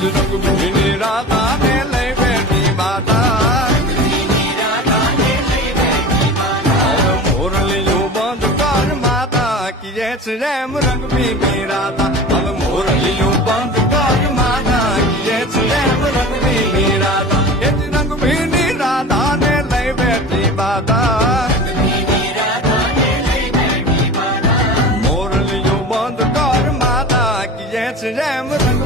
રંગ ભીની રાધા ને લઈ બેઠી માતા મોરલીયું બંધ કર માતા કીએ છે એમ રંગ ભીની રાધા હવે મોરલીયું બંધ કર માતા કીએ છે એમ રંગ ભીની રાધા એ જ રંગ ભીની રાધા ને લઈ બેઠી માતા મોરલીયું બંધ કર માતા કીએ છે એમ